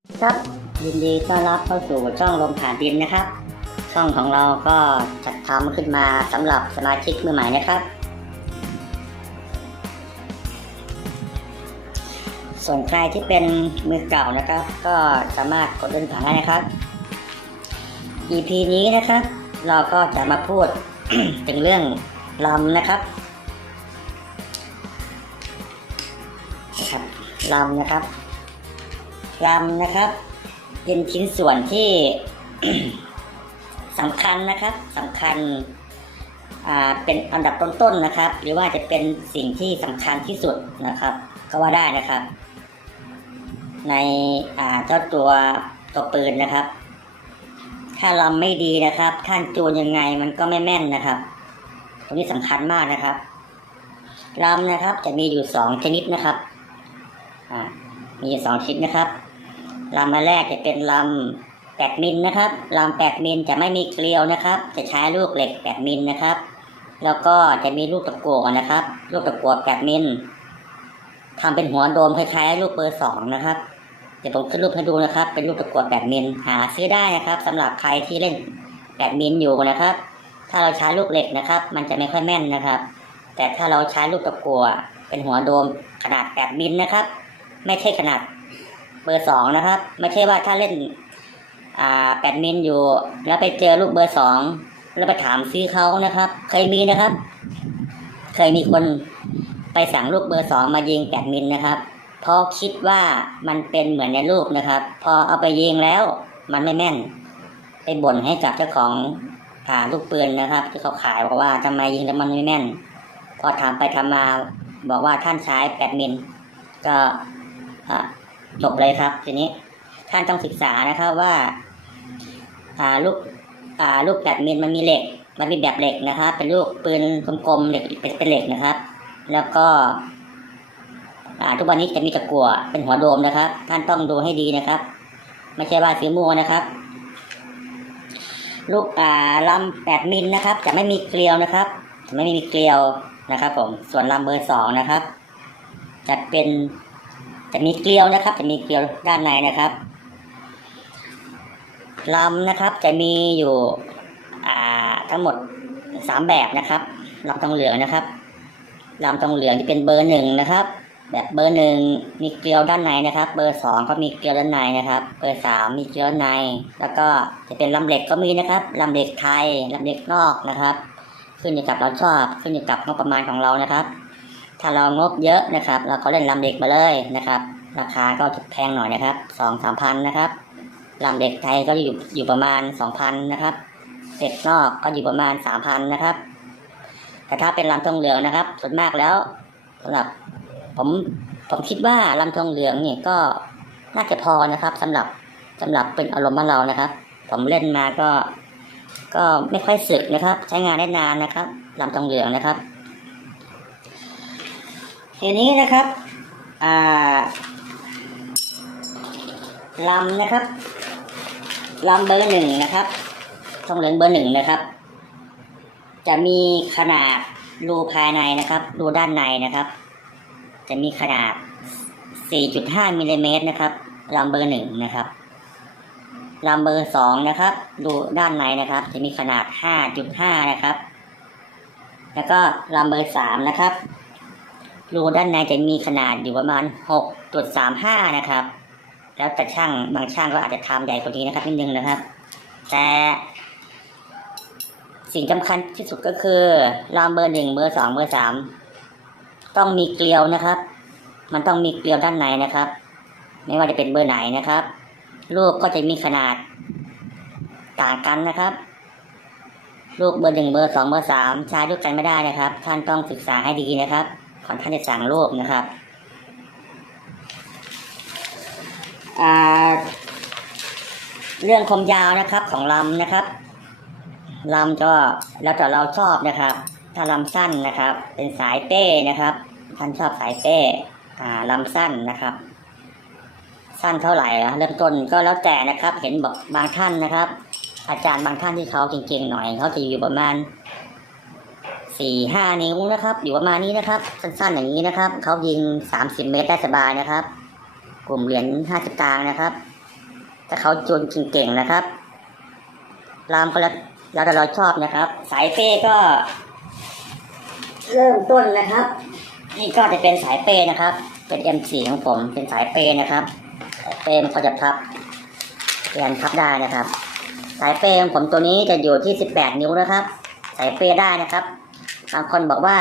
ครับยินดีต้อนรับเข้าสู่ช่องลมผ่านดินนะครับ ช่องของเราก็จัดทำขึ้นมาสำหรับสมาชิกมือใหม่นะครับ ส่วนใครที่เป็นมือเก่านะครับ ก็สามารถกดเล่นผ่านได้นะครับ EP นี้นะครับ เราก็จะมาพูดถึงเรื่องลำนะครับนะครับลำนะครับ ลำนะครับ เป็นชิ้นส่วนที่สำคัญนะครับสำคัญอ่าเป็นอันดับต้นๆนะครับ หรือว่าจะเป็นสิ่งที่สำคัญที่สุดนะครับ ก็ว่าได้นะครับ ในเจ้าตัวตัวปืนนะครับ ถ้าลำไม่ดีนะครับท่านจูนยังไงมันก็ไม่แม่นนะครับ ตรงนี้สำคัญมากนะครับลำนะครับจะมีอยู่สองชนิดนะครับอ่ามีสองชนิดนะครับ ลำแรกจะเป็นลำแปดมิลนะครับลำแปดมิลจะไม่มีเกลียวนะครับ จะใช้ลูกเหล็กแปดมิลนะครับ แล้วก็จะมีลูกตะกั่วนะครับ ลูกตะกั่วแปดมิลทำเป็นหัวโดมคล้ายๆลูกเบอร์สองนะครับเดี๋ยวผมขึ้นรูปให้ดูนะครับ เป็นลูกตะกั่วแปดมิลหาซื้อได้นะครับสำหรับใครที่เล่นแปดมิลอยู่นะครับ ถ้าเราใช้ลูกเหล็กนะครับ มันจะไม่ค่อยแม่นนะครับ แต่ถ้าเราใช้ลูกตะกั่วเป็นหัวโดมขนาดแปดมิลนะครับ ไม่ใช่ขนาด เบอร์สองนะครับ ไม่ใช่ว่าถ้าเล่นอ่าแปดมิลอยู่ แล้วไปเจอลูกเบอร์สองแล้วไปถามซื้อเขานะครับ เคยมีนะครับ เคยมีคนไปสั่งลูกเบอร์สองมายิงแปดมิลนะครับเพราะคิดว่ามันเป็นเหมือนในรูปนะครับ พอเอาไปยิงแล้วมันไม่แม่น ไปบ่นให้กับเจ้าของอ่าลูกปืนนะครับ ที่เขาขายบอกว่าทำไมยิงแล้วมันไม่แม่น พอถามไปทำมาบอกว่าท่านใช้แปดมิลก็อ่า จบเลยครับทีนี้ท่านต้องศึกษานะครับว่าอ่าลูกอ่าลูกแปดมิลมันมีเหล็ก มันมีแบบเหล็กนะครับ เป็นลูกปืนกลมๆเหล็กเป็นเหล็กนะครับ แล้วก็อ่าทุกวันนี้จะมีตะกั่วเป็นหัวโดมนะครับ ท่านต้องดูให้ดีนะครับ ไม่ใช่ว่าซื้อมัวนะครับ ลูกอ่าลำแปดมิลนะครับ จะไม่มีเกลียวนะครับ จะไม่มีเกลียวนะครับ ผมส่วนลำเบอร์สองนะครับ จะเป็น จะมีเกลียวนะครับ จะมีเกลียวด้านในนะครับลำนะครับจะมีอยู่ทั้งหมดสามแบบนะครับลำทองเหลืองนะครับลำทองเหลืองที่เป็นเบอร์หนึ่งนะครับ แบบเบอร์หนึ่งมีเกลียวด้านในนะครับ เบอร์สองก็มีเกลียวด้านในนะครับ เบอร์สามมีเกลียวด้านใน แล้วก็จะเป็นลำเหล็กก็มีนะครับลำเหล็กไทยลำเหล็กนอกนะครับ ขึ้นอยู่กับเราชอบขึ้นอยู่กับงบประมาณของเรานะครับ ถ้าเรางบเยอะนะครับ เราก็เล่นลำเด็กมาเลยนะครับ ราคาก็จะแพงหน่อยนะครับสองสามพันนะครับลำเด็กไทยก็อยู่อยู่ประมาณสองพันนะครับเด็กนอกก็อยู่ประมาณสามพันนะครับ แต่ถ้าเป็นลำทองเหลืองนะครับ ส่วนมากแล้วสำหรับผมผมคิดว่าลำทองเหลืองเนี่ยก็น่าจะพอนะครับสำหรับสำหรับเป็นอารมณ์บ้านเรานะครับ ผมเล่นมาก็ ก็ไม่ค่อยสึกนะครับ ใช้งานได้นานนะครับลำทองเหลืองนะครับ ทีนี้นะครับลำนะครับลำเบอร์หนึ่งนะครับทองเหลืองเบอร์หนึ่งนะครับ จะมีขนาดรูภายในนะครับรูด้านในนะครับ จะมีขนาด 4.5มิลลิเมตรนะครับลำเบอร์หนึ่งนะครับลำเบอร์สองนะครับรูด้านในนะครับ จะมีขนาด 5.5 นะครับ แล้วก็ลำเบอร์สามนะครับ รูด้านในจะมีขนาดอยู่ประมาณ 6.35 นะครับ แล้วแต่ช่างบางช่างก็อาจจะทำใหญ่กว่านี้นะครับนิดนึงนะครับ แต่สิ่งสำคัญที่สุดก็คือรามเบอร์หนึ่งเบอร์สองเบอร์สามต้องมีเกลียวนะครับ มันต้องมีเกลียวด้านในนะครับ ไม่ว่าจะเป็นเบอร์ไหนนะครับลูกก็จะมีขนาดต่างกันนะครับลูกเบอร์หนึ่งเบอร์สองเบอร์สามใช้ด้วยกันไม่ได้นะครับ ท่านต้องศึกษาให้ดีนะครับ ก่อนท่านจะสั่งลูกนะครับเรื่องความยาวนะครับของลำนะครับลำก็แล้วแต่เราชอบนะครับ ถ้าลำสั้นนะครับ เป็นสายเป้นะครับท่านชอบสายเป้ลำสั้นนะครับ สั้นเท่าไหร่เริ่มต้นก็แล้วแต่นะครับ เห็นบอกบางท่านนะครับ อาจารย์บางท่านที่เขาเก่งๆหน่อยเขาจะอยู่ประมาณ สี่ห้านิ้วนะครับ อยู่ประมาณนี้นะครับ สั้นๆอย่างนี้นะครับเขายิงสามสิบเมตรได้สบายนะครับ กลุ่มเหรียญห้าสิบตังนะครับ ถ้าเขาจูนเก่งๆนะครับรามก็แล้วแล้วแต่เราชอบนะครับ สายเป้ก็ เริ่มต้นนะครับ นี่ก็จะเป็นสายเปย์นะครับ เป็น M4 ของผมเป็นสายเปย์นะครับสายเปย์มันก็จะพับเปลี่ยนพับได้นะครับ สายเปย์ของผมตัวนี้จะอยู่ที่ 18 นิ้วนะครับ สายเปย์ได้นะครับ บางคนบอกว่า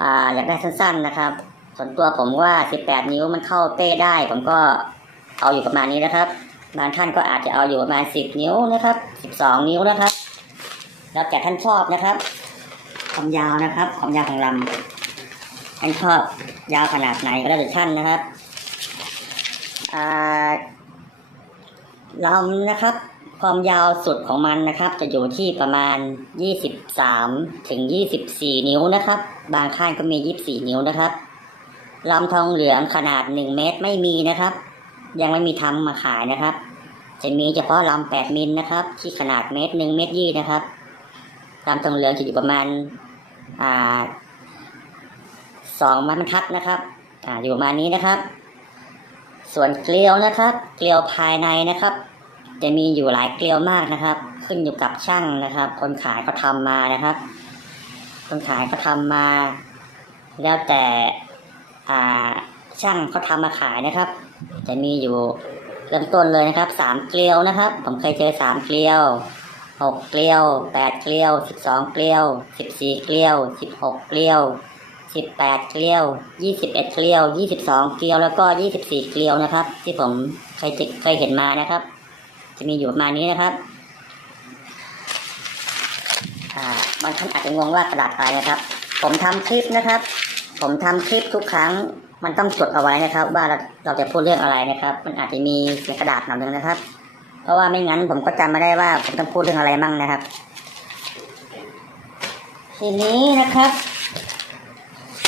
อ่าอยากได้สั้น ๆนะครับ ส่วนตัวผมว่า 18 นิ้วมันเข้าเป้ได้ ผมก็เอาอยู่ประมาณนี้นะครับ บางท่านก็อาจจะเอาอยู่ประมาณ 10 นิ้วนะครับ 12 นิ้วนะครับ แล้วแต่ท่านชอบนะครับความยาวนะครับความยาวของลำท่านชอบยาวขนาดไหนก็แล้วแต่ท่านนะครับลำนะครับ ความยาวสุดของมันนะครับ จะอยู่ที่ประมาณ 23 ถึง 24 นิ้วนะครับ บางข้างก็มี 24 นิ้วนะครับลำทองเหลืองขนาด 1 เมตรไม่มีนะครับ ยังไม่มีทำมาขายนะครับ จะมีเฉพาะลำ8มิลนะครับ ที่ขนาดเมตรหนึ่งเมตรยี่นะครับลำทองเหลืองจะอยู่ประมาณอ่าสองไม้บรรทัดนะครับอ่าอยู่ประมาณนี้นะครับ ส่วนเกลียวนะครับ เกลียวภายในนะครับ จะมีอยู่หลายเกลียวมากนะครับ ขึ้นอยู่กับช่างนะครับ คนขายเขาทำมานะครับ คนขายเขาทำมา แล้วแต่อ่าช่างเขาทำมาขายนะครับ จะมีอยู่เริ่มต้นเลยนะครับสามเกลียวนะครับ ผมเคยเจอสามเกลียวหกเกลียวแปดเกลียวสิบสองเกลียวสิบสี่เกลียวสิบหกเกลียวสิบแปดเกลียวยี่สิบเอ็ดเกลียวยี่สิบสองเกลียวแล้วก็ยี่สิบสี่เกลียวนะครับ ที่ผมเคยเคยเห็นมานะครับ จะมีอยู่ประมาณนี้นะครับอ่าบางท่านอาจจะงงว่ากระดาษอะไรนะครับ ผมทำคลิปนะครับ ผมทำคลิปทุกครั้ง มันต้องจดเอาไว้นะครับ ว่าเราเราจะพูดเรื่องอะไรนะครับ มันอาจจะมีในกระดาษหน่อยนึงนะครับ เพราะว่าไม่งั้นผมก็จำไม่ได้ว่าผมต้องพูดเรื่องอะไรมั่งนะครับ ทีนี้นะครับ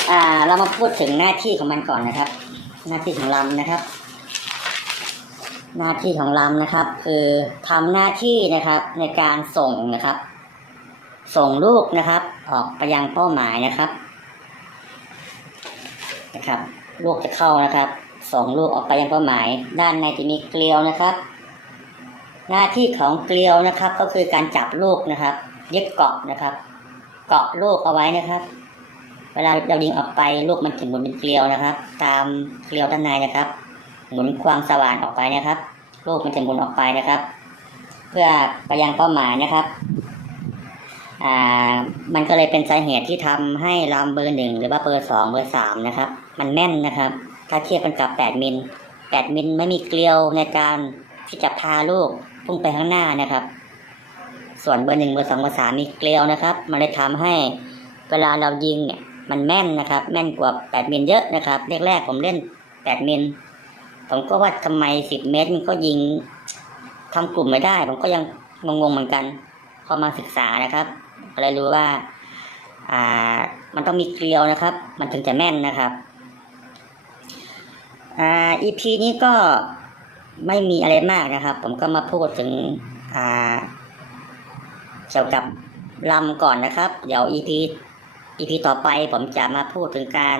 อ่าเรามาพูดถึงหน้าที่ของมันก่อนนะครับ หน้าที่ของลำนะครับ หน้าที่ของลำนะครับ คือทำหน้าที่นะครับในการส่งนะครับ ส่งลูกนะครับ ออกไปยังเป้าหมายนะครับนะครับ ลูกจะเข้านะครับ ส่งลูกออกไปยังเป้าหมาย ด้านในจะมีเกลียวนะครับ หน้าที่ของเกลียวนะครับ ก็คือการจับลูกนะครับยึดเกาะนะครับ เกาะลูกเอาไว้นะครับ เวลาเรายิงออกไปลูกมันจะหมุนเป็นเกลียวนะครับ ตามเกลียวด้านในนะครับ หมุนควางสว่านออกไปนะครับลูกมันจะหมุนออกไปนะครับ เพื่อไปยังเป้าหมายนะครับอ่ามันก็เลยเป็นสาเหตุที่ทำให้ลำเบอร์หนึ่งหรือว่าเบอร์สองเบอร์สามนะครับ มันแม่นนะครับ ถ้าเทียบกันกับแปดมิลแปดมิลไม่มีเกลียวในการที่จะพาลูกพุ่งไปข้างหน้านะครับ ส่วนเบอร์หนึ่งเบอร์สองเบอร์สามมีเกลียวนะครับ มันเลยทำให้เวลาเรายิงเนี่ยมันแม่นนะครับ แม่นกว่าแปดมิลเยอะนะครับแรกๆผมเล่นแปดมิล ผมก็ว่าทำไมสิบเมตรมันก็ยิงทำกลุ่มไม่ได้ ผมก็ยังงงๆเหมือนกัน พอมาศึกษานะครับก็เลยรู้ว่า อ่า มันต้องมีเกลียวนะครับ มันถึงจะแม่นนะครับ อ่า EP นี้ก็ไม่มีอะไรมากนะครับ ผมก็มาพูดถึง อ่า เกี่ยวกับลำก่อนนะครับ เดี๋ยว EP EP ต่อไปผมจะมาพูดถึงการ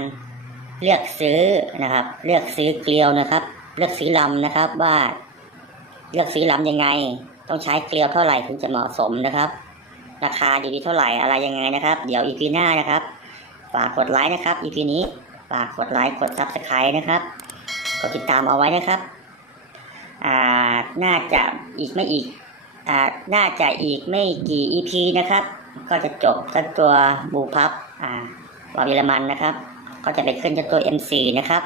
เลือกซื้อนะครับ เลือกซื้อเกลียวนะครับ เลือกซื้อลำนะครับว่าเลือกซื้อลำยังไง ต้องใช้เกลียวเท่าไหร่ถึงจะเหมาะสมนะครับ ราคาอยู่ที่เท่าไหร่อะไรยังไงนะครับ เดี๋ยว EP หน้านะครับ ฝากกดไลค์นะครับ EP นี้ฝากกดไลค์กด Subscribe นะครับกดติดตามเอาไว้นะครับอ่าน่าจะอีกไม่อีกอ่าน่าจะอีกไม่กี่ EP นะครับ ก็จะจบทั้งตัวบูพับอ่าวาวิลมันนะครับ ก็จะไปขึ้นที่ตัว M4 นะครับ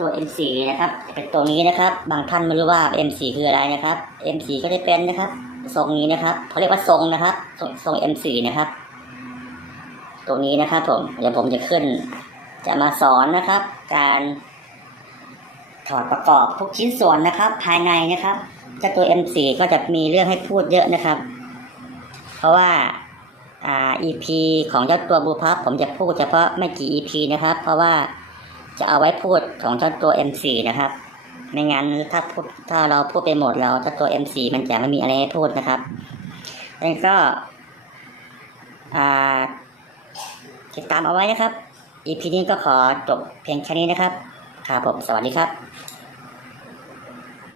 ตัว M4 นะครับจะเป็นตัวนี้นะครับ บางท่านไม่รู้ว่า M4 คืออะไรนะครับ M4 ก็จะเป็นนะครับทรงนี้นะครับเขาเรียกว่าทรงนะครับทรง M4 นะครับ ตรงนี้นะครับผมเดี๋ยวผมจะขึ้น จะมาสอนนะครับ การถอดประกอบทุกชิ้นส่วนนะครับ ภายในนะครับจ้าตัว M4 ก็จะมีเรื่องให้พูดเยอะนะครับ เพราะว่าอ่า EP ของเจ้าตัวบูพับผมจะพูดเฉพาะไม่กี่ EP นะครับ เพราะว่า จะเอาไว้พูดของเจ้าตัว M4 นะครับ ไม่งั้นถ้าพูดถ้าเราพูดไปหมดแล้วเจ้าตัว M4 มันจะไม่มีอะไรให้พูดนะครับแล้วก็ติดตามเอาไว้นะครับ EP นี้ก็ขอจบเพียงแค่นี้นะครับครับผมสวัสดีครับ